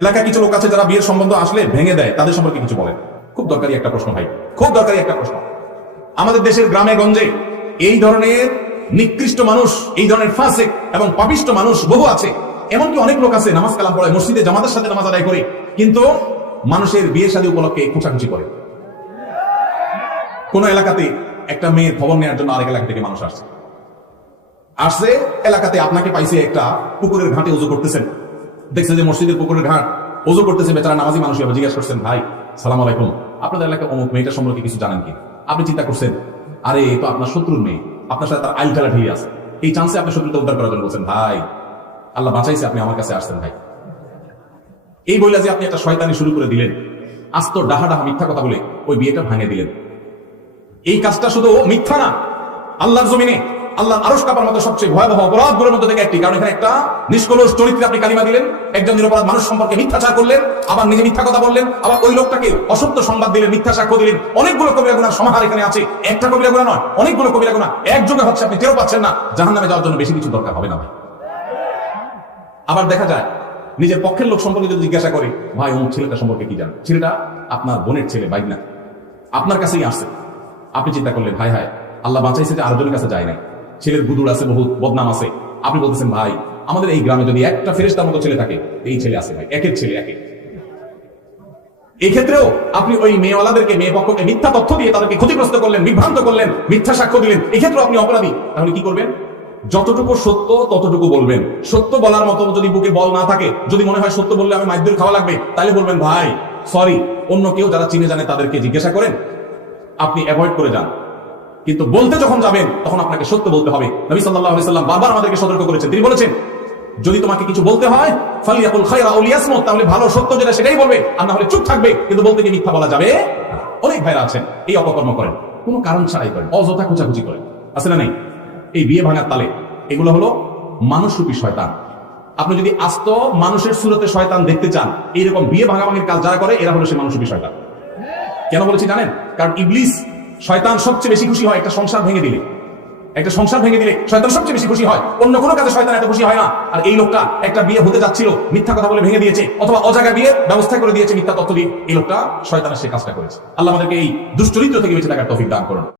এলাকায় কিছু লোক আছে যারা বিয়ের সম্বন্ধ আসলে ভেঙে দেয়, তাদের সম্পর্কে কিছু বলেন। খুব দরকারি একটা প্রশ্ন ভাই, খুব দরকারি একটা প্রশ্ন। আমাদের দেশের গ্রামে গঞ্জে এই ধরনের নিকৃষ্ট মানুষ, এই ধরনের ফাসিক এবং পাপিষ্ট মানুষ বহু আছে। এমনকি অনেক লোক আছে নামাজ কালাম পড়ে, মসজিদে জামাতের সাথে নামাজ আদায় করে, কিন্তু মানুষের বিয়ে শাদী উপলক্ষে খোঁচাখুচি করে। কোন এলাকাতে একটা মেয়ের খবর নেওয়ার জন্য আরেক এলাকা থেকে মানুষ আসছে এলাকাতে আপনাকে পাইছে একটা পুকুরের ঘাটে উজু করতেছেন, দেখছে যে মসজিদের পুকুরের ঘাট উজু করতেছে, বেচারা নামাজি মানুষ। জিজ্ঞাসা করছেন, ভাই সালাম আলাইকুম, আপনাদের এলাকায় অমুক মেয়েটার সম্পর্কে কিছু জানেন কি? আপনি চিন্তা করছেন, আরে এ তো আপনার শত্রুর মেয়ে, আপনার সাথে তার আইল ঠেলা ঢেলে আছে। এই চান্সে আপনি শত্রুতা উদ্ধার করার জন্য বলছেন, ভাই আল্লাহ বাঁচাইছে, আপনি আমার কাছে আসছেন ভাই। এই বইলা যে আপনি একটা শয়তানি শুরু করে দিলেন, আস্ত ডাহা ডাহা মিথ্যা কথা বলে ওই বিয়েটা ভাঙিয়ে দিলেন। এই কাজটা শুধু মিথ্যা না, আল্লাহর জমিনে আল্লাহ আরশ কাঁপার মতো সবচেয়ে ভয়াবহ অপরাধগুলোর মধ্যে থেকে একটি। কারণ এখানে একটা নিষ্কলুষ চরিত্রে আপনি কালিমা দিলেন, একজন নিরপরাধ মানুষ সম্পর্কে মিথ্যাচার করলেন, আবার নিজে মিথ্যা কথা বললেন, আবার ওই লোকটাকে অসত্য সংবাদ দিলেন, মিথ্যা সাক্ষ্য দিলেন। অনেকগুলো কবিরা গুনার সমাহার এখানে আছে, একটা কবিরা গুনাহ নয়, অনেকগুলো কবিরা গুনাহ একযোগে হচ্ছে। আপনি টেরও পাচ্ছেন না। জাহান্নামে যাওয়ার জন্য বেশি কিছু দরকার হবে না ভাই। আবার দেখা যায় নিজের পক্ষের লোক সম্পর্কে যদি জিজ্ঞাসা করে, ভাই অমুক ছেলেটা সম্পর্কে কি জানেন? ছেলেটা আপনার বোনের ছেলে, বাইক না, আপনার কাছেই আসছে। আপনি চিন্তা করলেন, ভাই হায় আল্লাহ বাঁচাইছে যে আরেকজনের কাছে যায় নাই, ছেলের গুদুর আছে, বহুত বদনাম আছে। আপনি বলতেছেন, ভাই আমাদের এই গ্রামে যদি একটা ফেরেশতার মতো ছেলে থাকে, এই ছেলে আছে ভাই, একের ছেলে একে। এই ক্ষেত্রেও আপনি ওই মেয়েওয়ালাদেরকে, মেয়ে পক্ষকে মিথ্যা তথ্য দিয়ে তাদেরকে ক্ষতিগ্রস্ত করলেন, বিভ্রান্ত করলেন, মিথ্যা সাক্ষ্য দিলেন। এই ক্ষেত্রেও আপনি অপরাধী। তাহলে কি করবেন? যতটুকু সত্য ততটুকু বলবেন। সত্য বলার মতো যদি বুকে বল না থাকে, যদি মনে হয় সত্য বললে আমি মাইদুর খাওয়া লাগবে, তাহলে বলবেন, ভাই সরি, অন্য কেউ যারা চিনে জানে তাদেরকে জিজ্ঞাসা করেন, আপনি অ্যাভয়েড করে যান। কিন্তু বলতে যখন যাবেন তখন আপনাকে সত্য বলতে হবে। নবী সাল্লাল্লাহু আলাইহি সাল্লাম বারবার আমাদেরকে সতর্ক করেছেন। তিনি বলেছেন, যদি তোমাকে কিছু বলতে হয় ফালিয়াকুল খায়রা আও লিয়াসমুত, তাহলে ভালো সত্য যেটা সেটাই বলবে, আর না হলে চুপ থাকবে। কিন্তু বলতে গিয়ে মিথ্যা বলা যাবে না। অনেক ভাইরা আছেন এই অপকর্ম করেন, কোনো কারণ ছাড়াই করেন, অযথা খোঁচাখুচি করেন, আছে না নেই? এই বিয়ে ভাঙার তালে এগুলো হলো মানুষরূপী শয়তান। আপনি যদি আস্ত মানুষের সুরতে শয়তান দেখতে চান, এইরকম বিয়ে ভাঙাভাঙির কাজ যারা করে এরা হলো সে মানুষরূপী শয়তান। কেন বলেছি জানেন? কারণ ইবলিস, শয়তান সবচেয়ে বেশি খুশি হয় একটা সংসার ভেঙে দিলে। একটা সংসার ভেঙে দিলে শয়তান সবচেয়ে বেশি খুশি হয়, অন্য কোনো কাজে শয়তান এত খুশি হয় না। আর এই লোকটা একটা বিয়ে হতে যাচ্ছিল, মিথ্যা কথা বলে ভেঙে দিয়েছে, অথবা অজাগা বিয়ে ব্যবস্থা করে দিয়েছে মিথ্যা তথ্য দিয়ে। এই লোকটা শয়তানের সে কাজটা করেছে। আল্লাহ আমাদেরকে এই দুশ্চরিত্র থেকে বেঁচে থাকার তৌফিক দান করুন।